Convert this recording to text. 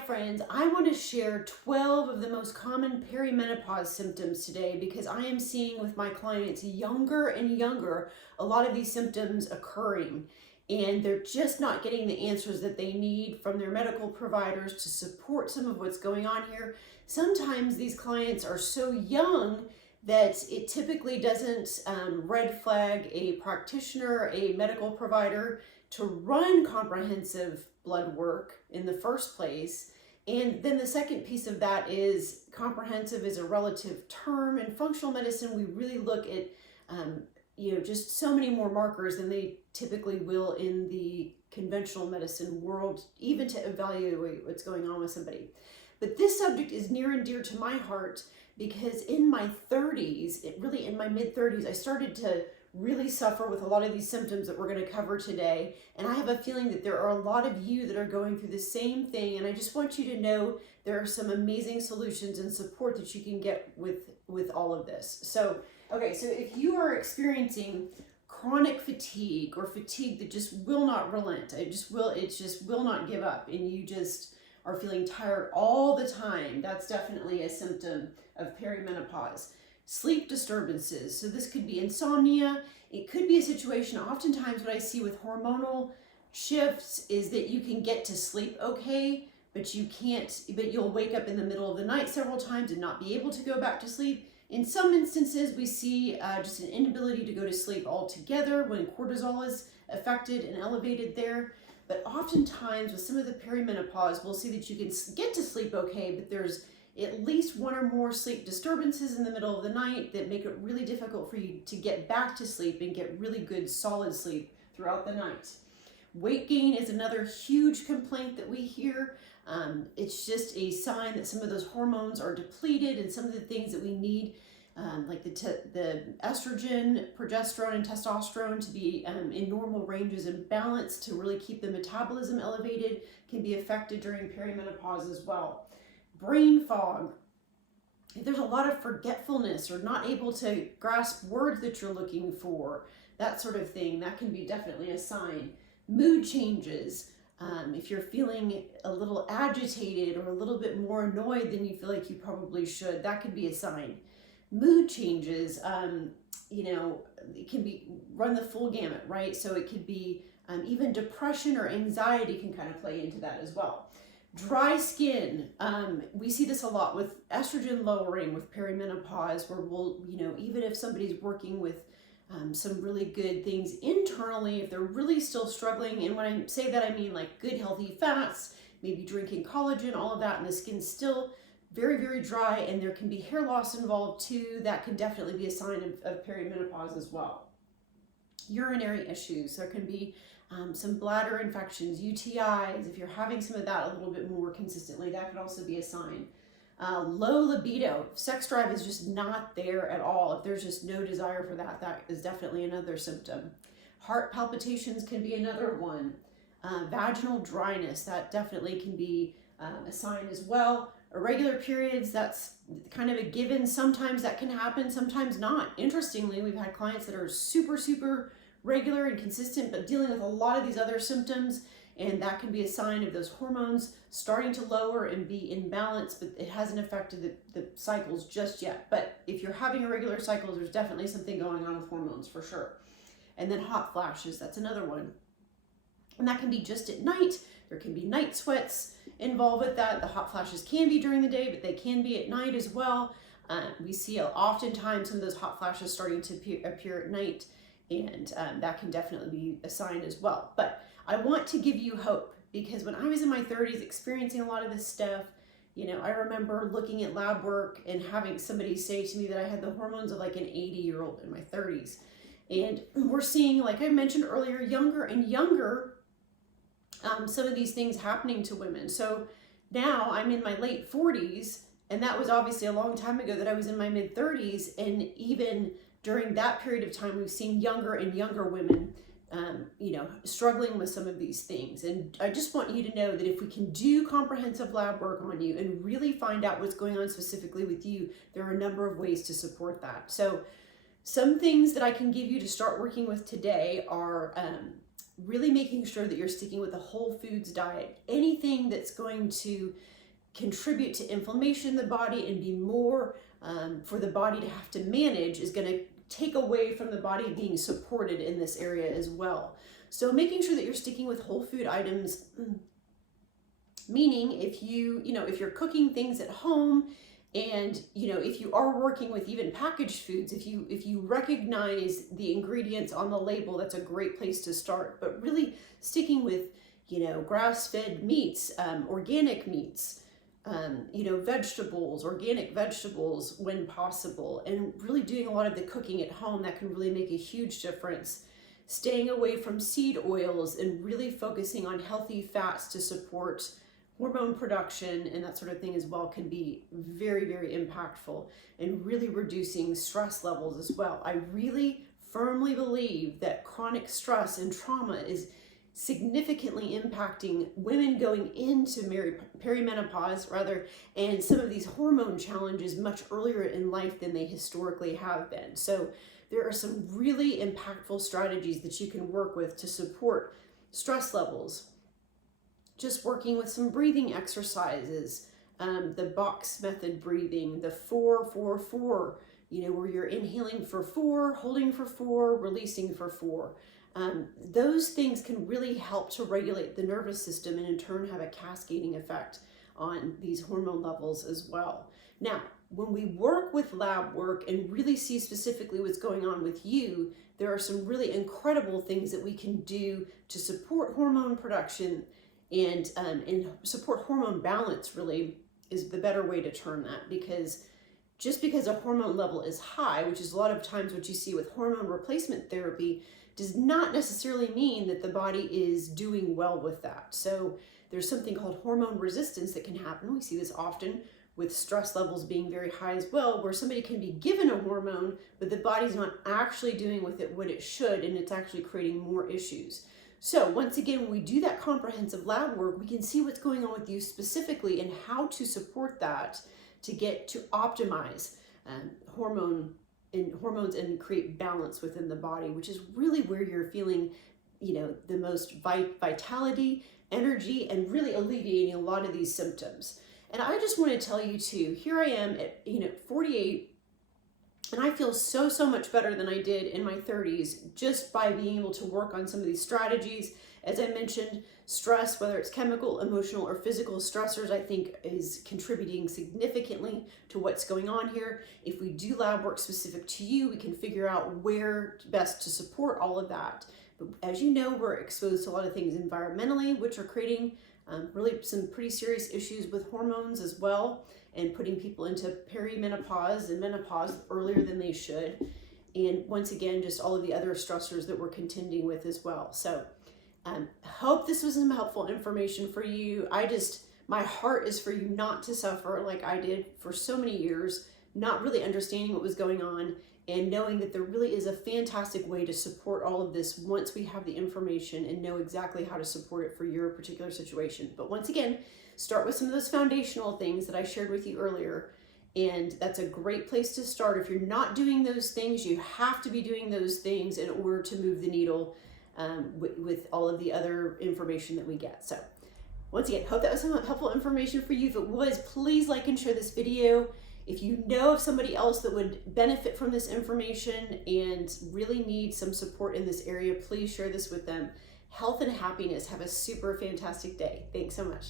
friends, I want to share 12 of the most common perimenopause symptoms today because I am seeing with my clients younger and younger a lot of these symptoms occurring, and they're just not getting the answers that they need from their medical providers to support some of what's going on here. Sometimes these clients are so young that it typically doesn't red flag a practitioner, a medical provider, to run comprehensive blood work in the first place. And then the second piece of that is comprehensive is a relative term. In functional medicine, we really look at just so many more markers than they typically will in the conventional medicine world, even to evaluate what's going on with somebody. But this subject is near and dear to my heart because in my 30s, in my mid 30s, I started to really suffer with a lot of these symptoms that we're going to cover today. And I have a feeling that there are a lot of you that are going through the same thing. And I just want you to know there are some amazing solutions and support that you can get with all of this. So if you are experiencing chronic fatigue or fatigue that just will not relent, it just will not give up, and you just are feeling tired all the time, that's definitely a symptom of perimenopause. Sleep disturbances. So this could be insomnia. It could be a situation, oftentimes what I see with hormonal shifts is that you can get to sleep okay, but you'll wake up in the middle of the night several times and not be able to go back to sleep. In some instances, we see just an inability to go to sleep altogether when cortisol is affected and elevated there. But oftentimes with some of the perimenopause, we'll see that you can get to sleep okay, but there's at least one or more sleep disturbances in the middle of the night that make it really difficult for you to get back to sleep and get really good solid sleep throughout the night. Weight gain is another huge complaint that we hear. It's just a sign that some of those hormones are depleted and some of the things that we need, like the estrogen, progesterone, and testosterone to be in normal ranges and balance to really keep the metabolism elevated, can be affected during perimenopause as well. Brain fog. If there's a lot of forgetfulness or not able to grasp words that you're looking for, that sort of thing, that can be definitely a sign. Mood changes. If you're feeling a little agitated or a little bit more annoyed than you feel like you probably should, that could be a sign. Mood changes, it can be run the full gamut, right? So it could be even depression or anxiety can kind of play into that as well. Dry skin, we see this a lot with estrogen lowering with perimenopause, where we'll, even if somebody's working with some really good things internally, if they're really still struggling, and when I say that, I mean like good healthy fats, maybe drinking collagen, all of that, and the skin's still very, very dry, and there can be hair loss involved too, that can definitely be a sign of perimenopause as well. Urinary issues, there can be some bladder infections, UTIs. If you're having some of that a little bit more consistently, that could also be a sign. Low libido, sex drive is just not there at all. If there's just no desire for that, that is definitely another symptom. Heart palpitations can be another one. Vaginal dryness, that definitely can be a sign as well. Irregular periods, that's kind of a given. Sometimes that can happen, sometimes not. Interestingly, we've had clients that are super, super regular and consistent, but dealing with a lot of these other symptoms, and that can be a sign of those hormones starting to lower and be in balance, but it hasn't affected the cycles just yet. But if you're having irregular cycles, there's definitely something going on with hormones for sure. And then hot flashes, that's another one. And that can be just at night. There can be night sweats involved with that. The hot flashes can be during the day, but they can be at night as well. We see oftentimes some of those hot flashes starting to appear at night, and that can definitely be a sign as well. But I want to give you hope, because when I was in my 30s experiencing a lot of this stuff, I remember looking at lab work and having somebody say to me that I had the hormones of like an 80-year-old in my 30s. And we're seeing, like I mentioned earlier, younger and younger, some of these things happening to women. So now I'm in my late 40s, and that was obviously a long time ago that I was in my mid 30s, and even during that period of time, we've seen younger and younger women, struggling with some of these things. And I just want you to know that if we can do comprehensive lab work on you and really find out what's going on specifically with you, there are a number of ways to support that. So some things that I can give you to start working with today are really making sure that you're sticking with a whole foods diet. Anything that's going to contribute to inflammation in the body and be more for the body to have to manage is going to take away from the body being supported in this area as well. So making sure that you're sticking with whole food items, meaning if if you're cooking things at home, and if you are working with even packaged foods, if you recognize the ingredients on the label, that's a great place to start. But really sticking with grass-fed meats, organic meats, vegetables, organic vegetables when possible, and really doing a lot of the cooking at home, that can really make a huge difference. Staying away from seed oils and really focusing on healthy fats to support hormone production and that sort of thing as well can be very, very impactful, and really reducing stress levels as well. I really firmly believe that chronic stress and trauma is significantly impacting women going into perimenopause and some of these hormone challenges much earlier in life than they historically have been. So there are some really impactful strategies that you can work with to support stress levels. Just working with some breathing exercises, the box method breathing, the 4-4-4, where you're inhaling for 4, holding for 4, releasing for 4. Those things can really help to regulate the nervous system and in turn have a cascading effect on these hormone levels as well. Now, when we work with lab work and really see specifically what's going on with you, there are some really incredible things that we can do to support hormone production and support hormone balance. Really is the better way to term that, because just because a hormone level is high, which is a lot of times what you see with hormone replacement therapy, does not necessarily mean that the body is doing well with that. So there's something called hormone resistance that can happen. We see this often with stress levels being very high as well, where somebody can be given a hormone, but the body's not actually doing with it what it should, and it's actually creating more issues. So once again, when we do that comprehensive lab work, we can see what's going on with you specifically and how to support that to get to optimize hormones and create balance within the body, which is really where you're feeling, the most vitality, energy, and really alleviating a lot of these symptoms. And I just want to tell you too, here I am at 48, and I feel so much better than I did in my 30s just by being able to work on some of these strategies. As I mentioned, stress, whether it's chemical, emotional, or physical stressors, I think is contributing significantly to what's going on here. If we do lab work specific to you, we can figure out where best to support all of that. But as you know, we're exposed to a lot of things environmentally, which are creating really some pretty serious issues with hormones as well, and putting people into perimenopause and menopause earlier than they should. And once again, just all of the other stressors that we're contending with as well. So hope this was some helpful information for you. My heart is for you not to suffer like I did for so many years, not really understanding what was going on, and knowing that there really is a fantastic way to support all of this once we have the information and know exactly how to support it for your particular situation. But once again, start with some of those foundational things that I shared with you earlier, and that's a great place to start. If you're not doing those things, you have to be doing those things in order to move the needle with all of the other information that we get. So once again, hope that was some helpful information for you. If it was, please like and share this video. If you know of somebody else that would benefit from this information and really need some support in this area, please share this with them. Health and happiness. Have a super fantastic day. Thanks so much.